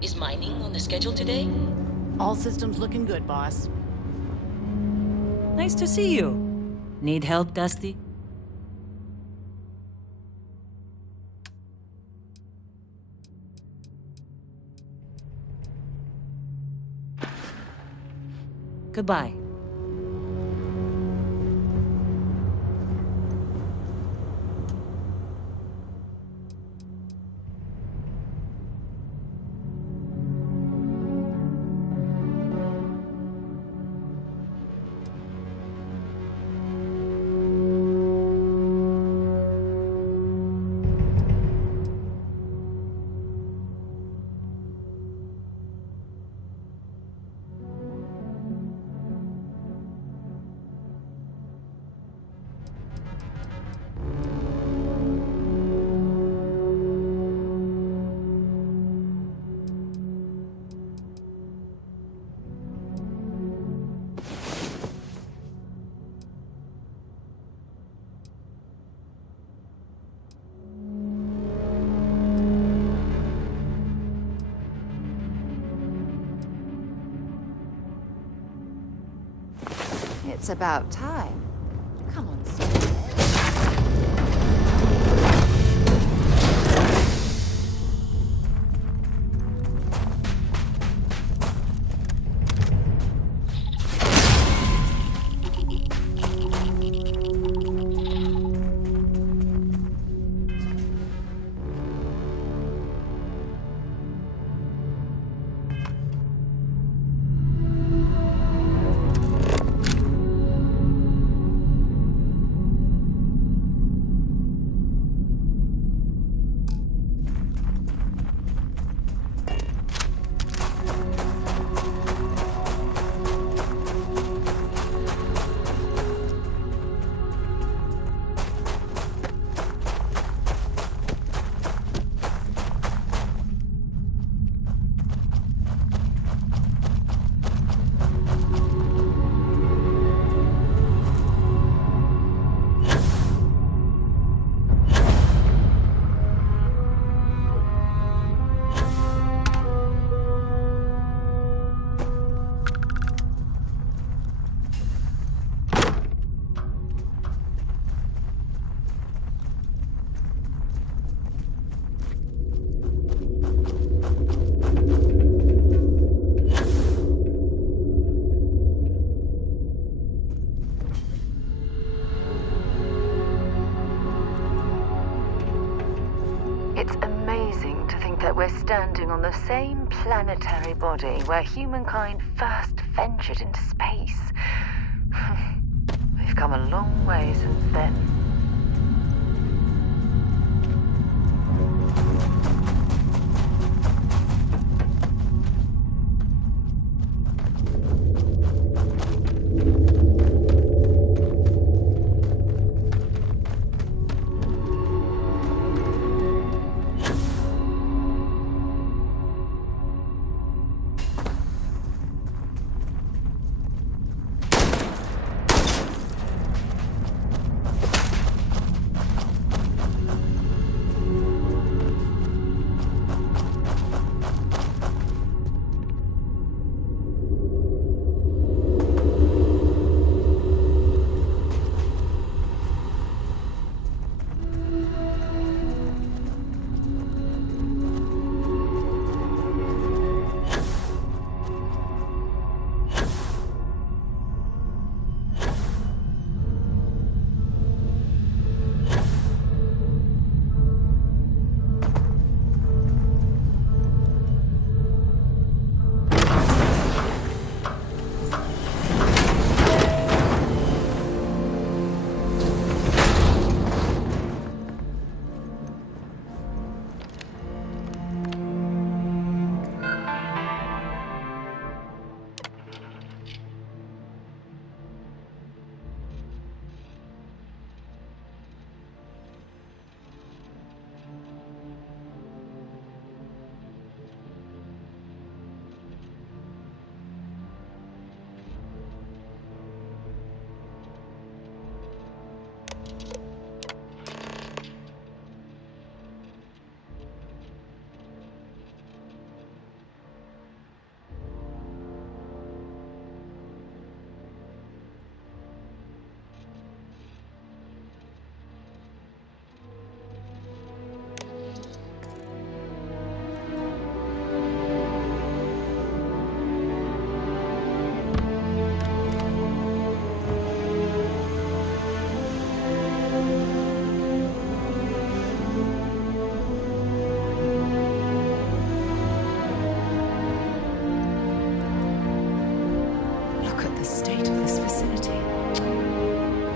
Is mining on the schedule today? All systems looking good, boss. Nice to see you. Need help, Dusty? Goodbye. It's about time. Come on, Steve. It's amazing to think that we're standing on the same planetary body where humankind first ventured into space. We've come a long way since then.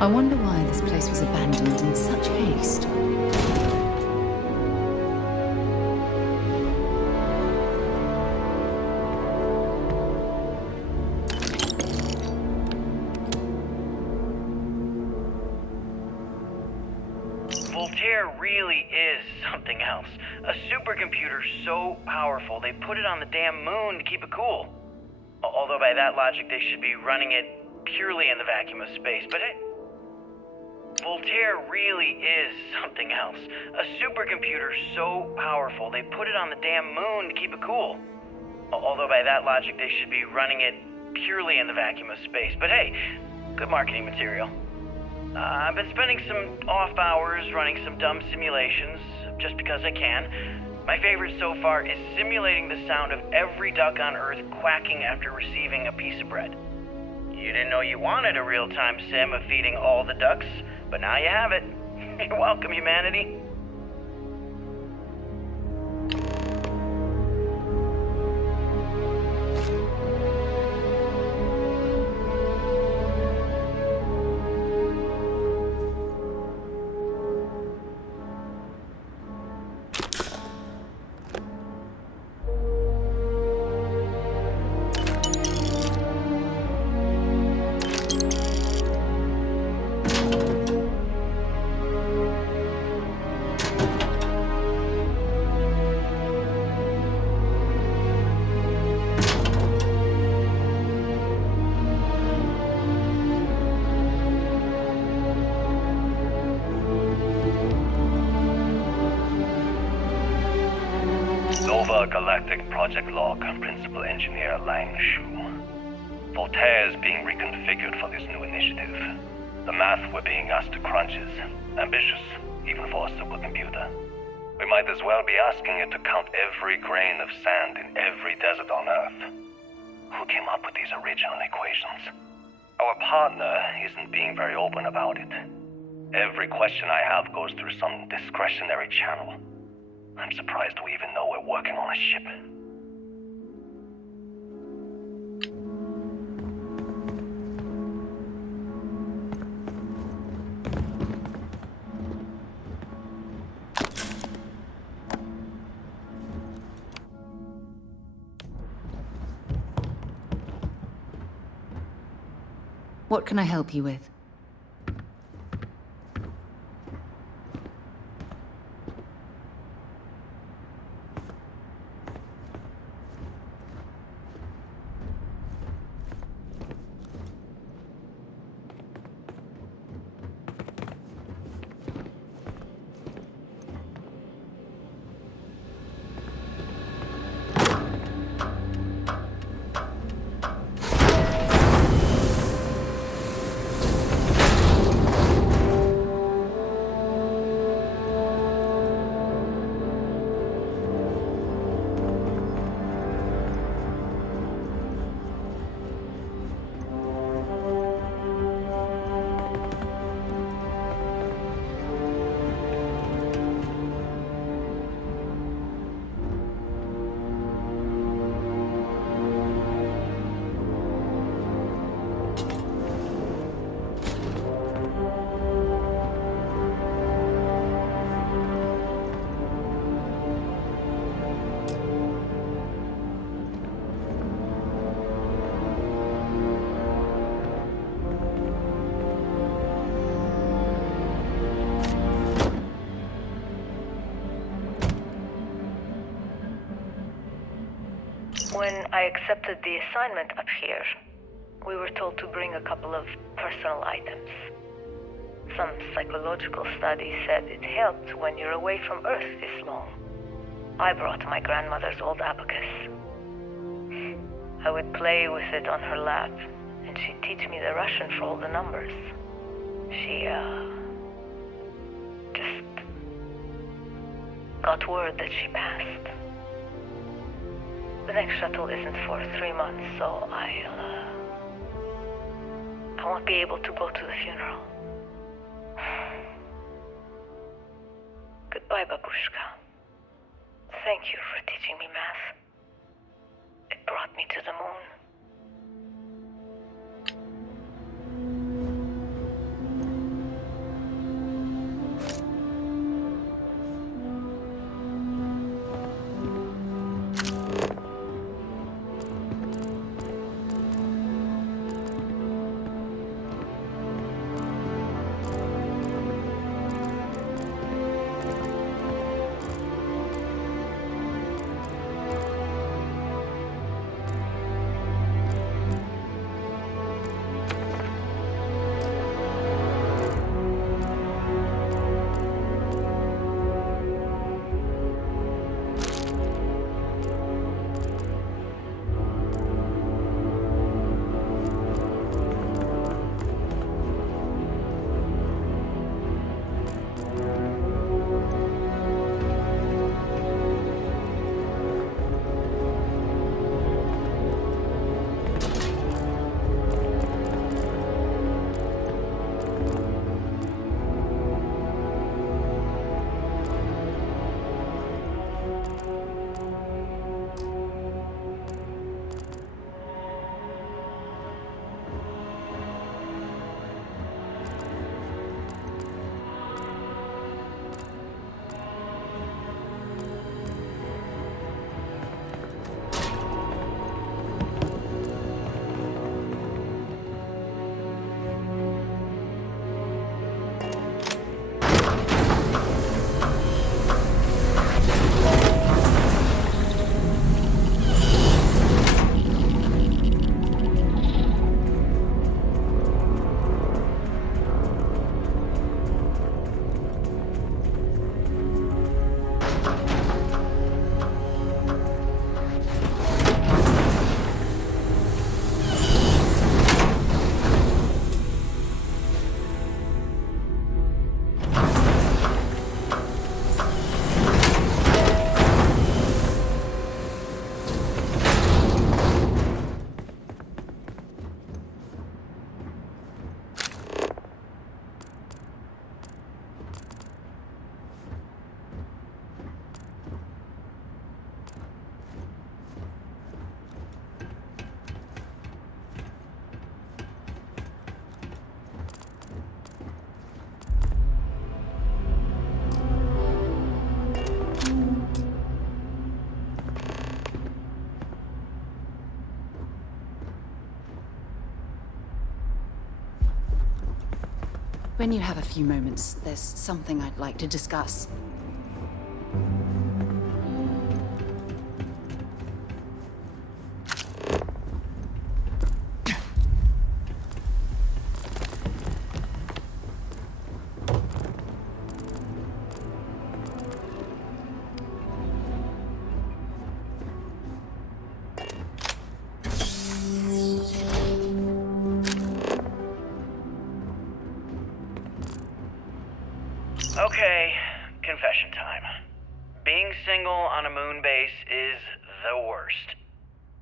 I wonder why this place was abandoned in such haste. Voltaire really is something else. A supercomputer so powerful they put it on the damn moon to keep it cool. Although by that logic they should be running it purely in the vacuum of space, but Voltaire really is something else. A supercomputer so powerful they put it on the damn moon to keep it cool. Although by that logic they should be running it purely in the vacuum of space, but hey, good marketing material. I've been spending some off hours running some dumb simulations, just because I can. My favorite so far is simulating the sound of every duck on Earth quacking after receiving a piece of bread. You didn't know you wanted a real-time sim of feeding all the ducks, but now you have it. You're welcome, humanity. Galactic Project Log, Principal Engineer Lang Shu. Voltaire is being reconfigured for this new initiative. The math we're being asked to crunch is ambitious, even for a supercomputer. We might as well be asking it to count every grain of sand in every desert on Earth. Who came up with these original equations? Our partner isn't being very open about it. Every question I have goes through some discretionary channel. I'm surprised we even know we're working on a ship. What can I help you with? When I accepted the assignment up here, we were told to bring a couple of personal items. Some psychological study said it helped when you're away from Earth this long. I brought my grandmother's old abacus. I would play with it on her lap, and she'd teach me the Russian for all the numbers. She, just got word that she passed. The next shuttle isn't for 3 months, so I won't be able to go to the funeral. Goodbye, babushka. Thank you for teaching me math. It brought me to the moon. When you have a few moments, there's something I'd like to discuss. Okay, confession time. Being single on a moon base is the worst.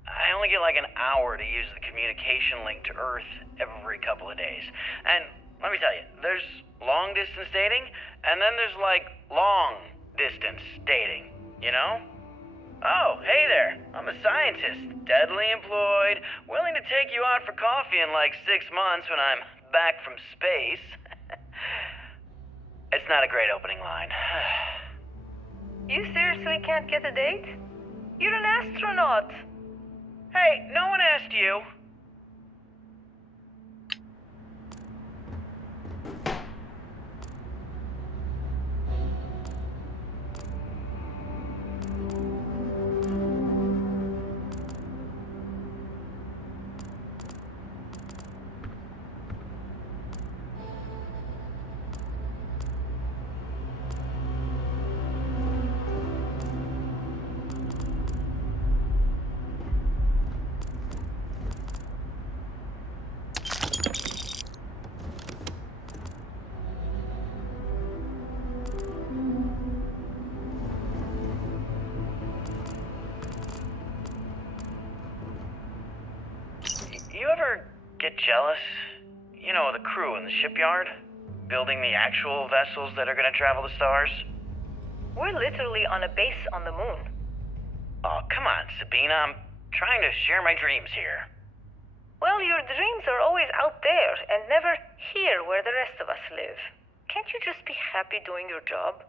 I only get like an hour to use the communication link to Earth every couple of days. And let me tell you, there's long distance dating, and then there's like long distance dating, you know? Oh, hey there, I'm a scientist, deadly employed, willing to take you out for coffee in like 6 months when I'm back from space. It's not a great opening line. You seriously can't get a date? You're an astronaut. Hey, no one asked you. You ever get jealous? You know, the crew in the shipyard? Building the actual vessels that are gonna travel the stars? We're literally on a base on the moon. Oh, come on, Sabina. I'm trying to share my dreams here. Well, your dreams are always out there and never here where the rest of us live. Can't you just be happy doing your job?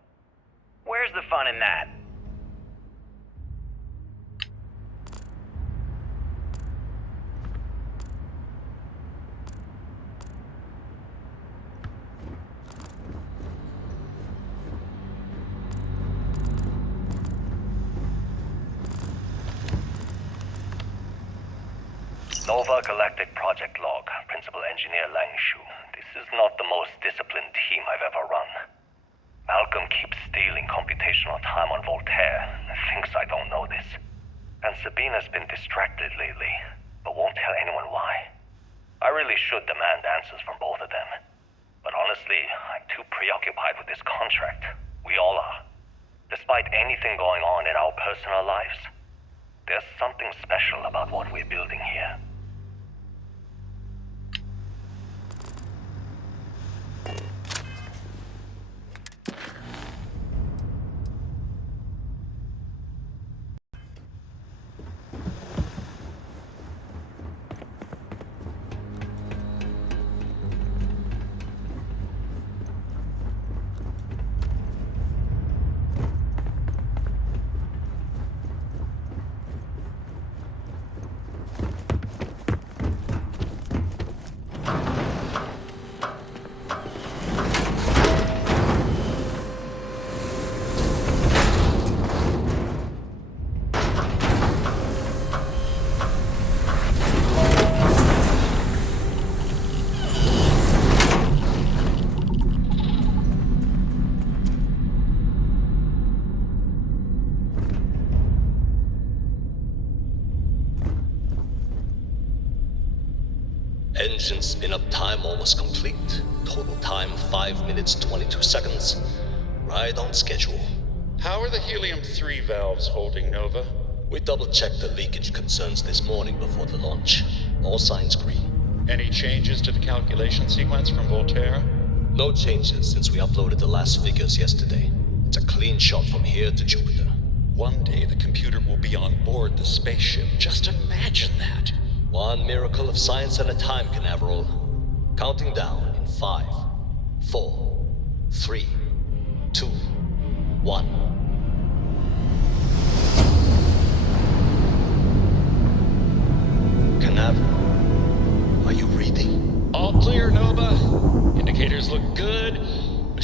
Where's the fun in that? Nova Galactic Project Log, Principal Engineer Langshu. This is not the most disciplined team I've ever run. Malcolm keeps stealing computational time on Voltaire and thinks I don't know this. And Sabina's been distracted lately, but won't tell anyone why. I really should demand answers from both of them. But honestly, I'm too preoccupied with this contract. We all are. Despite anything going on in our personal lives, there's something special about what we're building here. Engine spin-up time almost complete. Total time 5 minutes 22 seconds. Right on schedule. How are the helium-3 valves holding, Nova? We double-checked the leakage concerns this morning before the launch. All signs green. Any changes to the calculation sequence from Voltaire? No changes since we uploaded the last figures yesterday. It's a clean shot from here to Jupiter. One day the computer will be on board the spaceship. Just imagine that. One miracle of science at a time, Canaveral. Counting down in 5, 4, 3, 2, 1. Canaveral, are you reading? All clear, Nova. Indicators look good.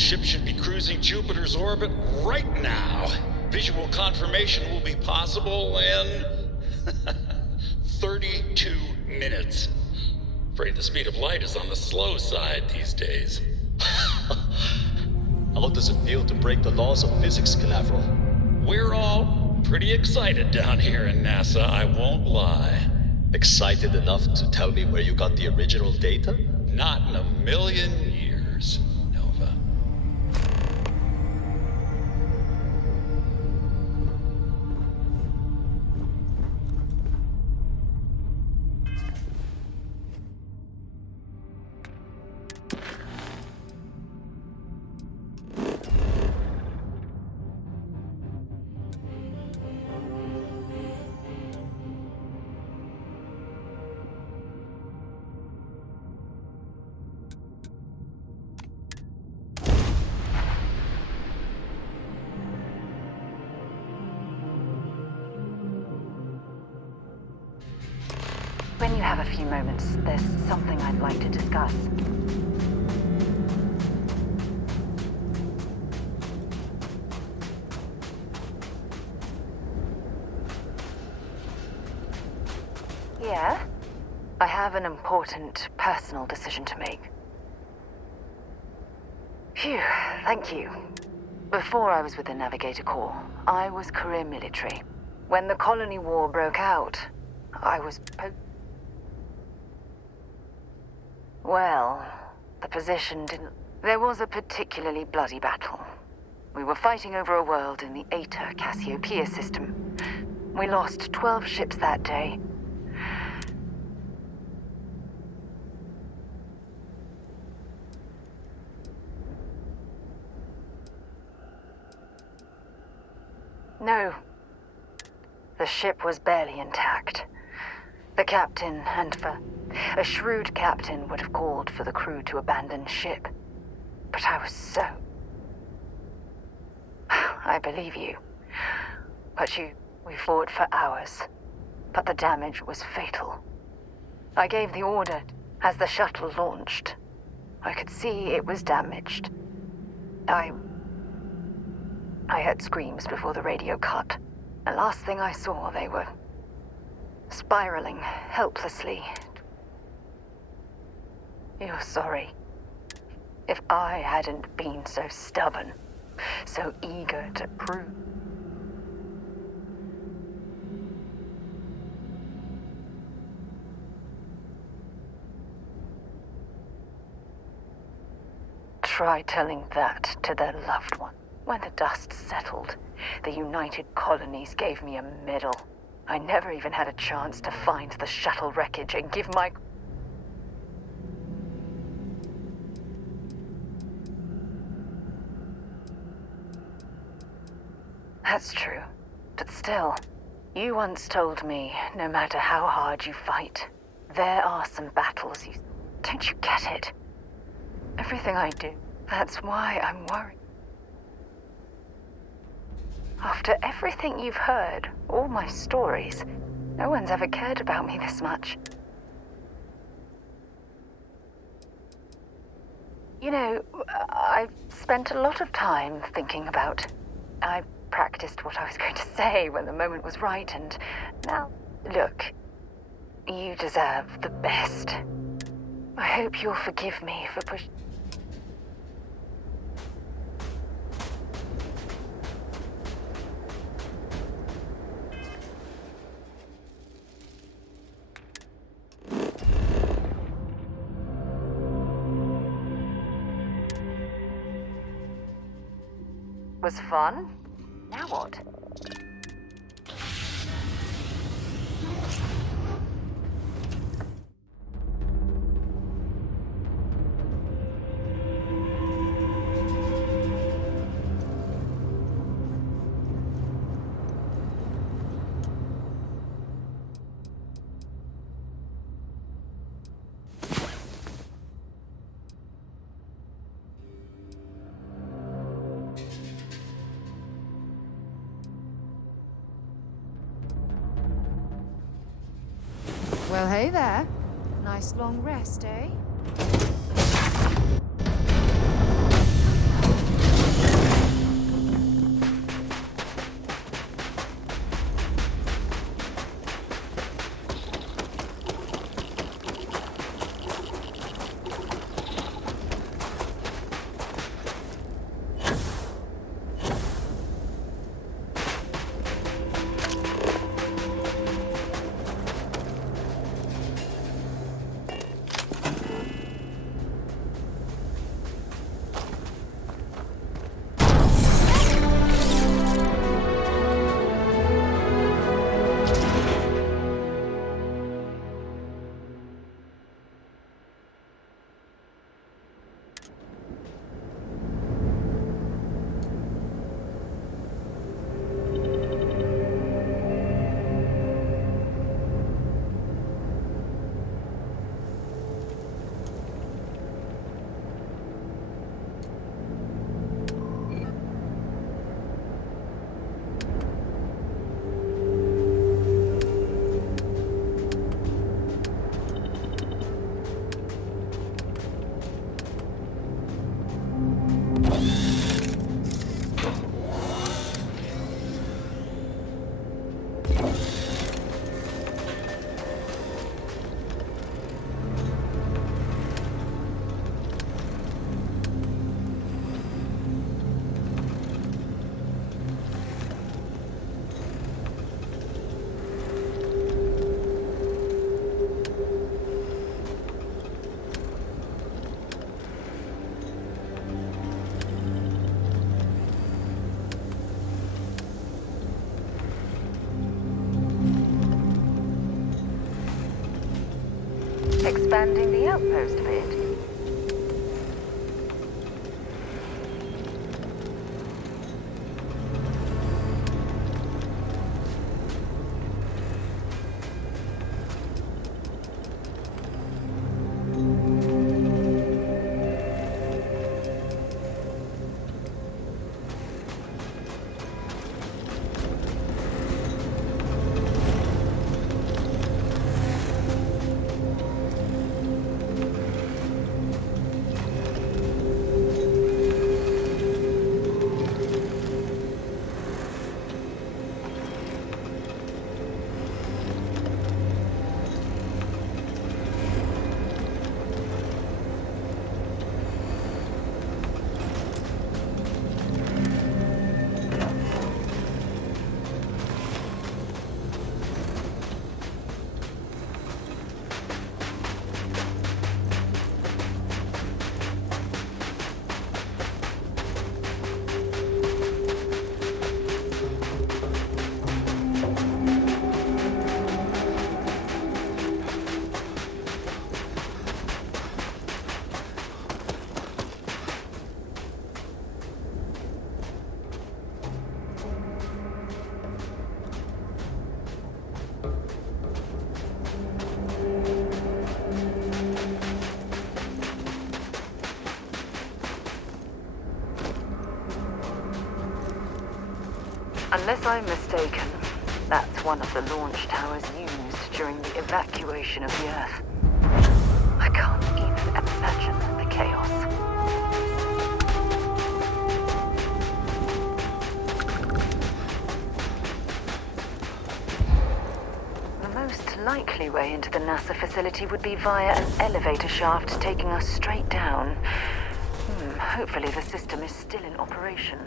ship should be cruising Jupiter's orbit right now. Visual confirmation will be possible in 32 minutes. Afraid the speed of light is on the slow side these days. How does it feel to break the laws of physics, Canaveral? We're all pretty excited down here in NASA, I won't lie. Excited enough to tell me where you got the original data? Not in a million years, Nova. When you have a few moments, there's something I'd like to discuss. Yeah? I have an important personal decision to make. Phew, thank you. Before I was with the Navigator Corps, I was career military. When the Colony War broke out, I was Well, the position didn't... There was a particularly bloody battle. We were fighting over a world in the Eta Cassiopeia system. We lost 12 ships that day. No. The ship was barely intact. The captain, a shrewd captain would have called for the crew to abandon ship. But I was so... I believe you. We fought for hours. But the damage was fatal. I gave the order as the shuttle launched. I could see it was damaged. I heard screams before the radio cut. The last thing I saw, they were spiraling helplessly. You're sorry. If I hadn't been so stubborn, so eager to prove... Try telling that to their loved one. When the dust settled, the United Colonies gave me a medal. I never even had a chance to find the shuttle wreckage and give my... That's true. But still, you once told me, no matter how hard you fight, there are some battles you... Don't you get it? Everything I do, that's why I'm worried. After everything you've heard, all my stories, no one's ever cared about me this much. You know, I've spent a lot of time thinking about... I practiced what I was going to say when the moment was right, and now... Look, you deserve the best. I hope you'll forgive me for pushing... Was fun? Now what? Well, hey there. Nice long rest, eh? Expanding the outpost a bit. Unless I'm mistaken, that's one of the launch towers used during the evacuation of the Earth. I can't even imagine the chaos. The most likely way into the NASA facility would be via an elevator shaft taking us straight down. Hopefully the system is still in operation.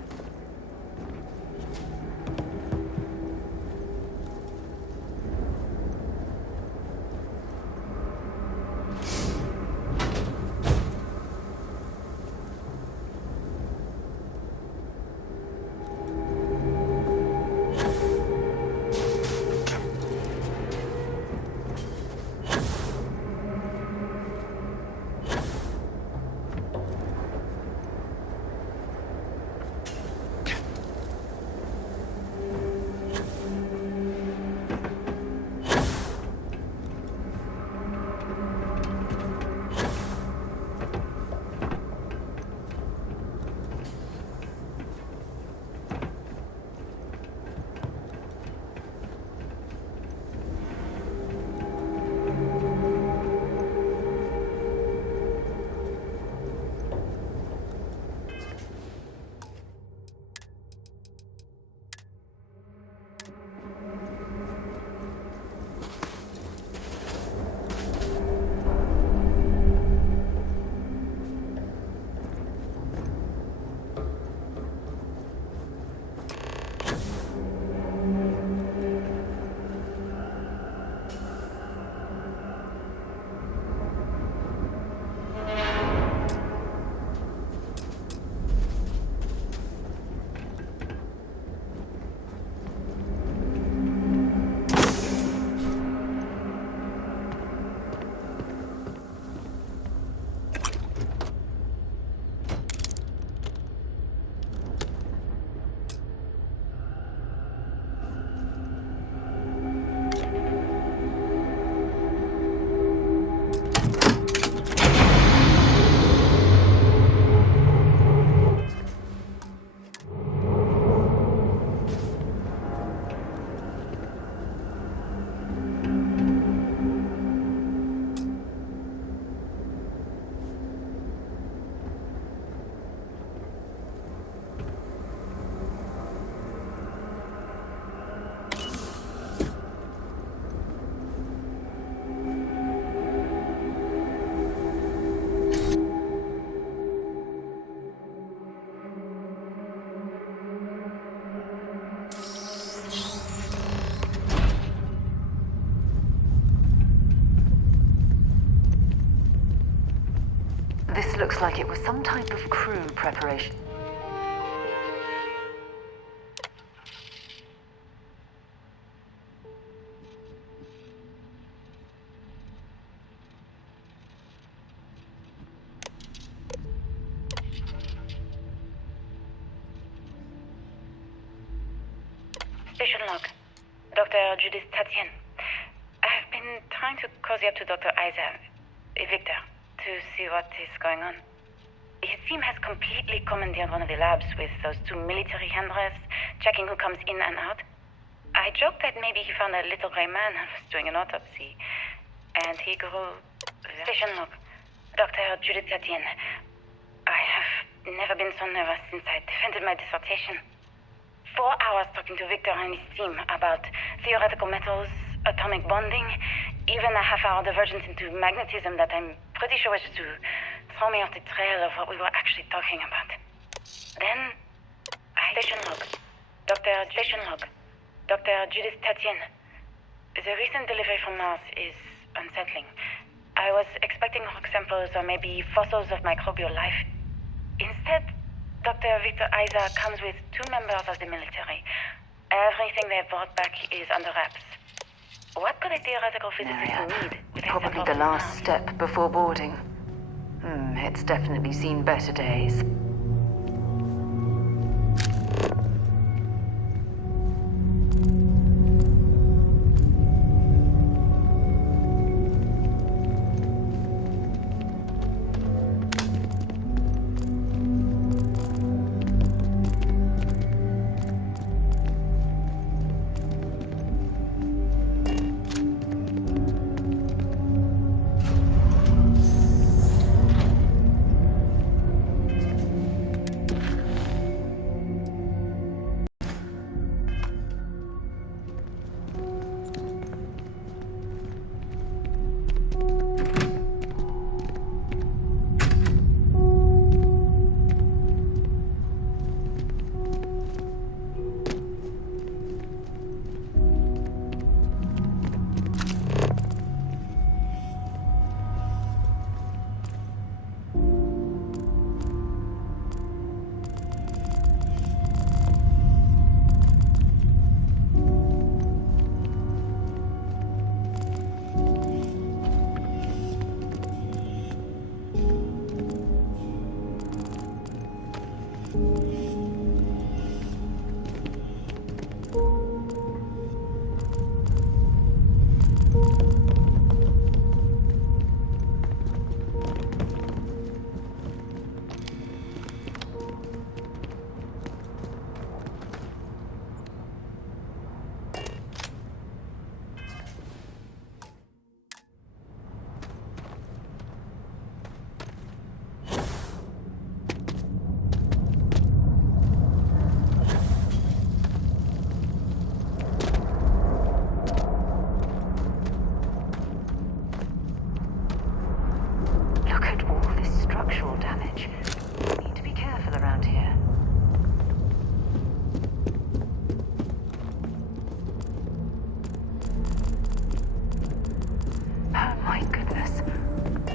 This looks like it was some type of crew preparation. Dr. Judith Tatien. I've been trying to cozy up to Dr. Victor, to see what is going on. His team has completely commandeered one of the labs with those two military handlers, checking who comes in and out. I joked that maybe he found a little gray man and was doing an autopsy, and he grew... Station log. Dr. Judith Tatien. I have never been so nervous since I defended my dissertation. 4 hours talking to Victor and his team about theoretical metals, atomic bonding, even a half-hour divergence into magnetism that I'm pretty sure was to throw me off the trail of what we were actually talking about. Then, Station log. Station log. Dr. Judith Tatien. The recent delivery from Mars is unsettling. I was expecting rock samples or maybe fossils of microbial life. Instead, Dr. Victor Isa comes with 2 members of the military. Everything they brought back is under wraps. What could a theoretical physicist need with a Probably sample the from last Mars? step before boarding. It's definitely seen better days.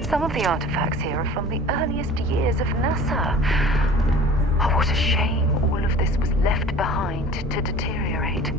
Some of the artifacts here are from the earliest years of NASA. Oh, what a shame all of this was left behind to deteriorate.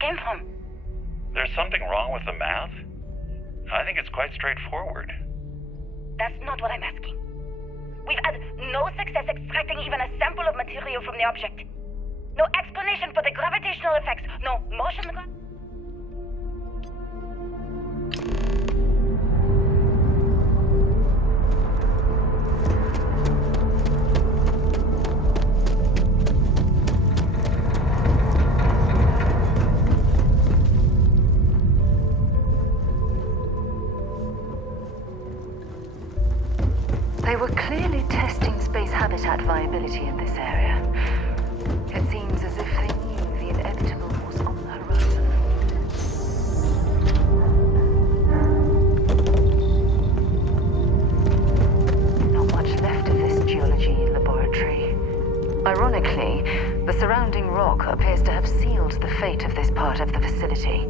Came from. There's something wrong with the math? I think it's quite straightforward. That's not what I'm asking. We've had no success extracting even a sample of material from the object. No explanation for the gravitational effects, no motion... testing space habitat viability in this area. It seems as if they knew the inevitable was on the horizon. Not much left of this geology laboratory. Ironically, the surrounding rock appears to have sealed the fate of this part of the facility.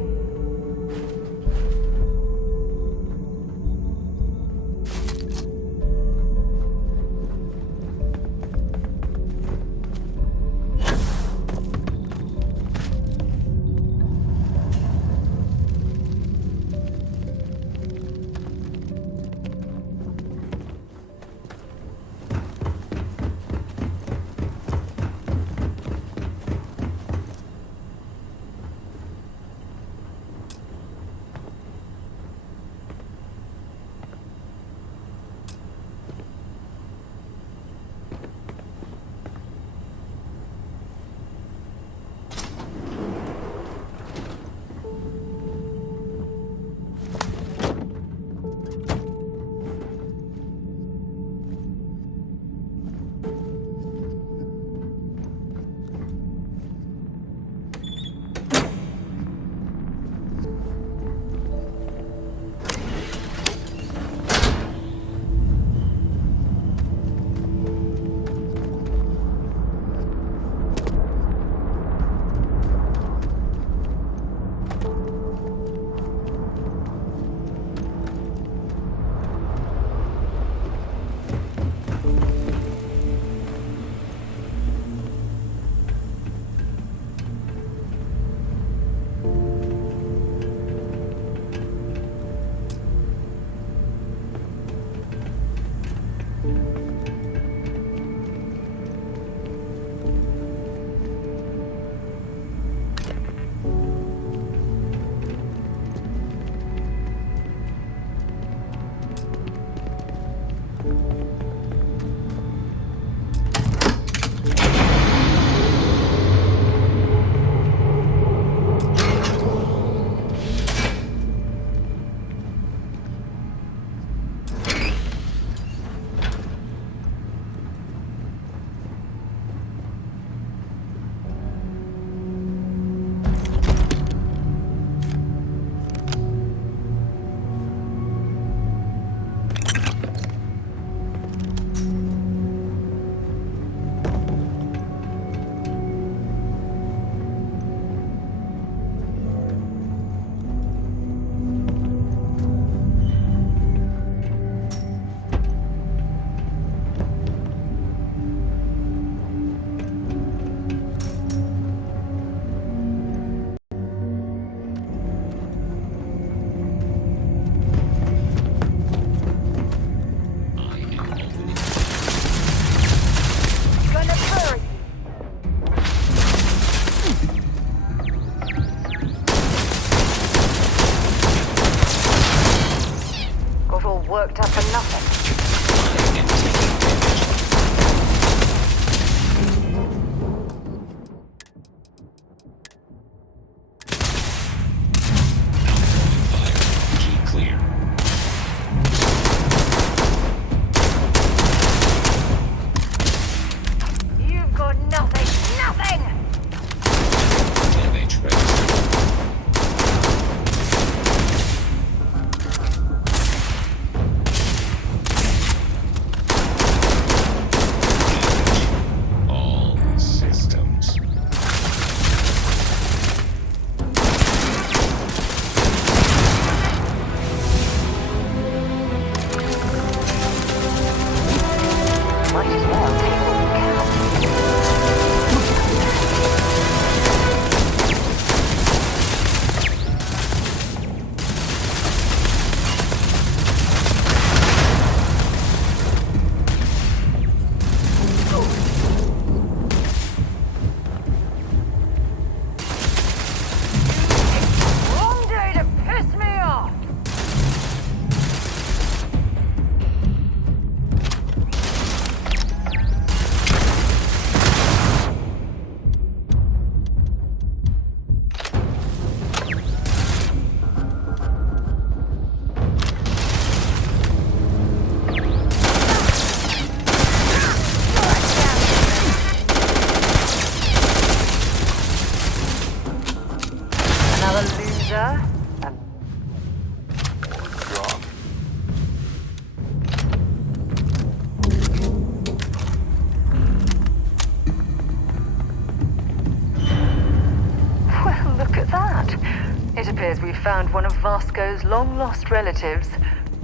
appears we've found one of Vasco's long-lost relatives.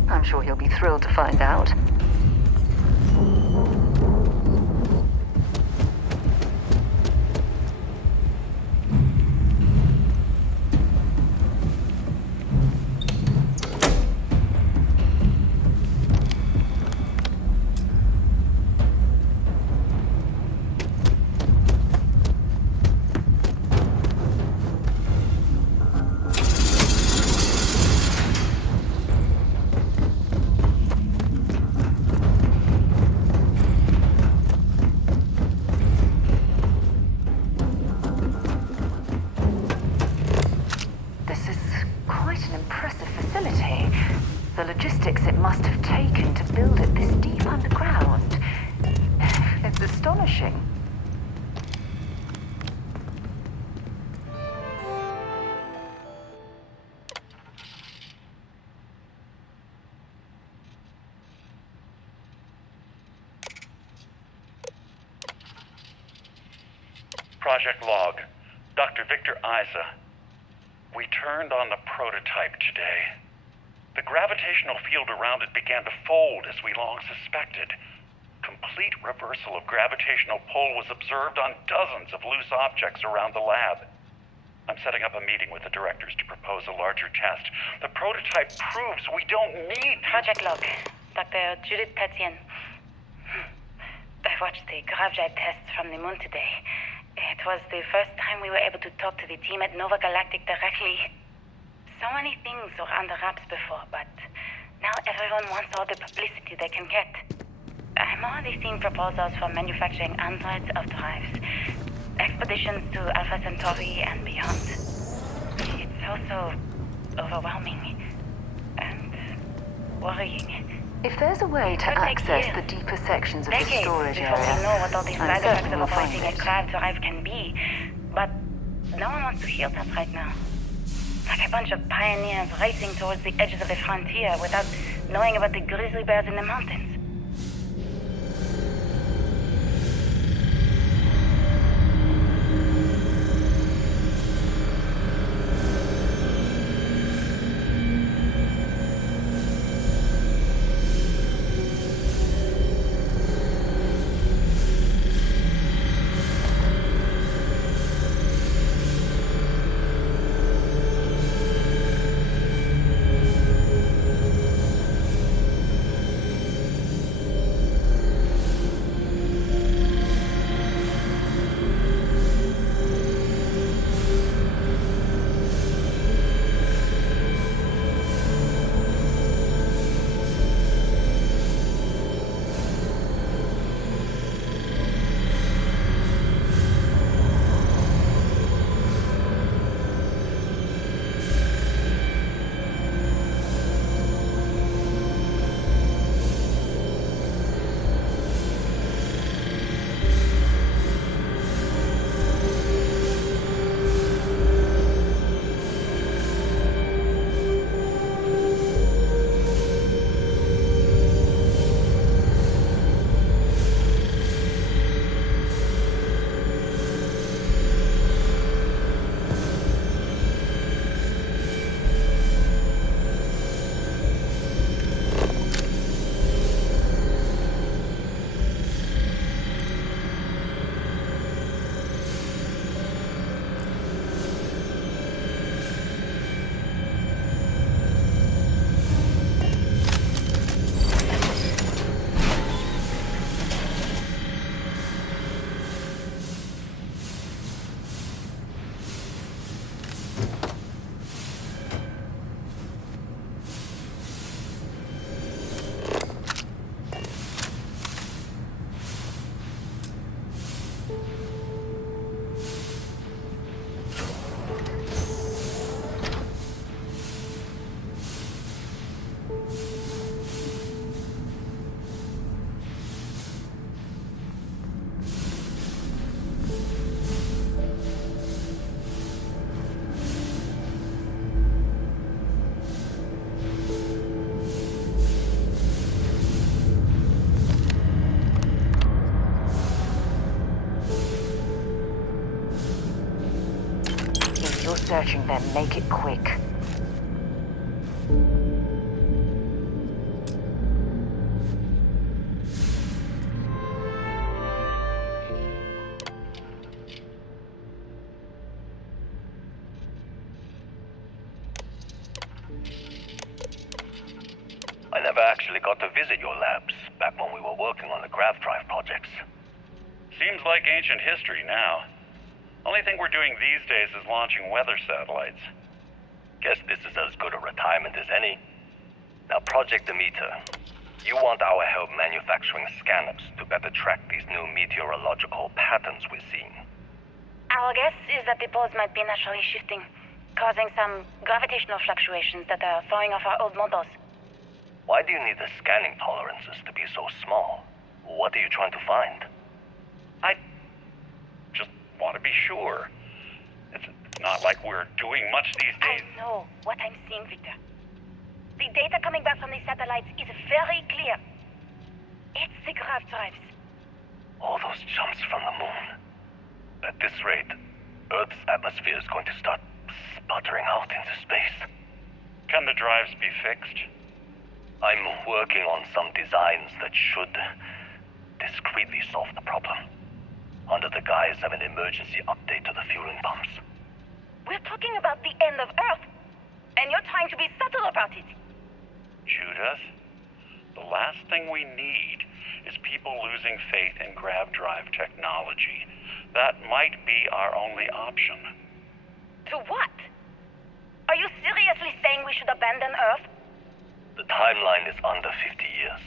I'm sure he'll be thrilled to find out. The logistics it must have taken to build it this deep underground. It's astonishing. Project log. Dr. Victor Isa. We turned on the prototype today. The gravitational field around it began to fold as we long suspected. Complete reversal of gravitational pull was observed on dozens of loose objects around the lab. I'm setting up a meeting with the directors to propose a larger test. The prototype proves we don't need... Project log. Dr. Judith Tatien. I watched the Grav tests from the moon today. It was the first time we were able to talk to the team at Nova Galactic directly. So many things were under wraps before, but now everyone wants all the publicity they can get. I'm already seeing proposals for manufacturing androids of drives, expeditions to Alpha Centauri and beyond. It's also overwhelming and worrying. If there's a way to access the deeper sections of the storage area, before we know what all the side effects certain of we'll find operating a it. Grav drive can be, but no one wants to hear that right now. Like a bunch of pioneers racing towards the edges of the frontier without knowing about the grizzly bears in the mountains. If you're searching them, make it quick. never actually got to visit your labs back when we were working on the Grav drive projects. Seems like ancient history now. Only thing we're doing these days is launching weather satellites. Guess this is as good a retirement as any. Now, Project Demeter, you want our help manufacturing scanners to better track these new meteorological patterns we're seeing. Our guess is that the poles might be naturally shifting, causing some gravitational fluctuations that are throwing off our old models. Why do you need the scanning tolerances to be so small? What are you trying to find? I just want to be sure. It's not like we're doing much these days. I know what I'm seeing, Victor. The data coming back from the satellites is very clear. It's the Grav drives. All those jumps from the moon. At this rate, Earth's atmosphere is going to start sputtering out into space. Can the drives be fixed? I'm working on some designs that should discreetly solve the problem, under the guise of an emergency update to the fueling pumps. We're talking about the end of Earth, and you're trying to be subtle about it. Judith, the last thing we need is people losing faith in Grav drive technology. That might be our only option. To what? Are you seriously saying we should abandon Earth? The timeline is under 50 years.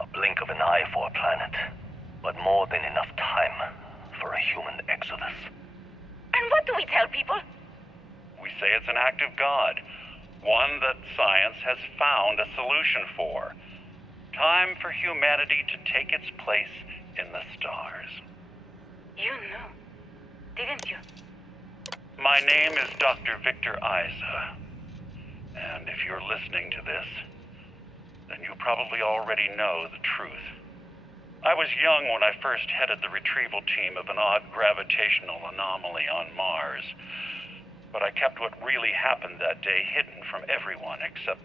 A blink of an eye for a planet, but more than enough time for a human exodus. And what do we tell people? We say it's an act of God, one that science has found a solution for. Time for humanity to take its place in the stars. You knew, didn't you? My name is Dr. Victor Isa. And if you're listening to this, then you probably already know the truth. I was young when I first headed the retrieval team of an odd gravitational anomaly on Mars. But I kept what really happened that day hidden from everyone except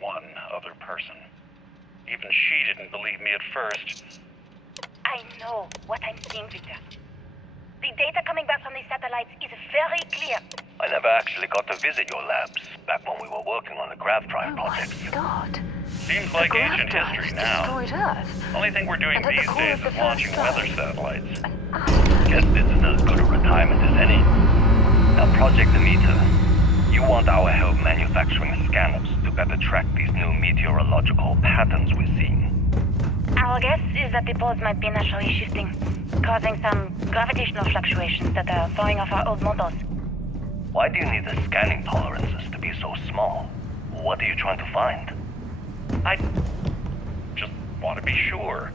one other person. Even she didn't believe me at first. I know what I'm seeing, Victor. The data coming back from the satellites is very clear. I never actually got to visit your labs back when we were working on the Grav drive projects. My God. Seems like the ancient Grav history drives now. destroyed Earth. Only thing we're doing And at the these core days of the is launching first weather drive. satellites. Guess this is as good a retirement as any. Now, Project Demeter, you want our help manufacturing scanners to better track these new meteorological patterns we're seeing. Our guess is that the poles might be naturally shifting, causing some gravitational fluctuations that are throwing off our old models. Why do you need the scanning tolerances to be so small? What are you trying to find? I just want to be sure.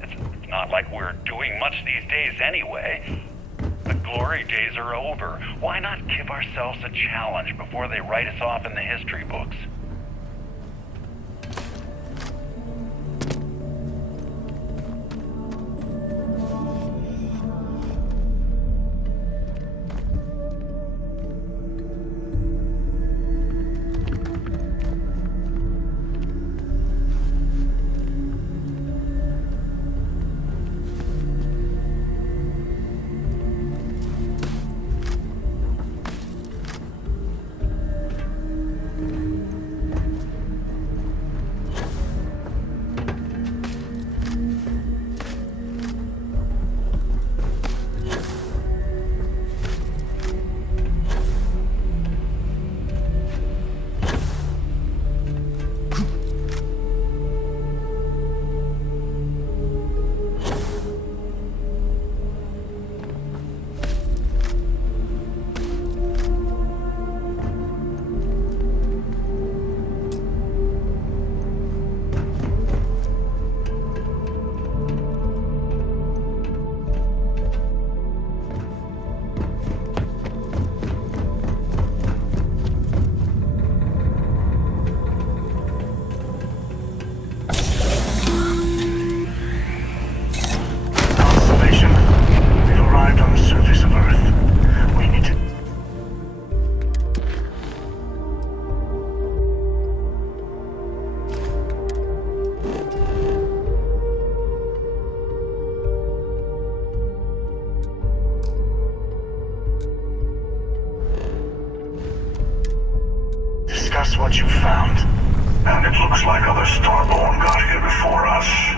It's not like we're doing much these days anyway. The glory days are over. Why not give ourselves a challenge before they write us off in the history books? Discuss what you found. And It looks like other Starborn got here before us.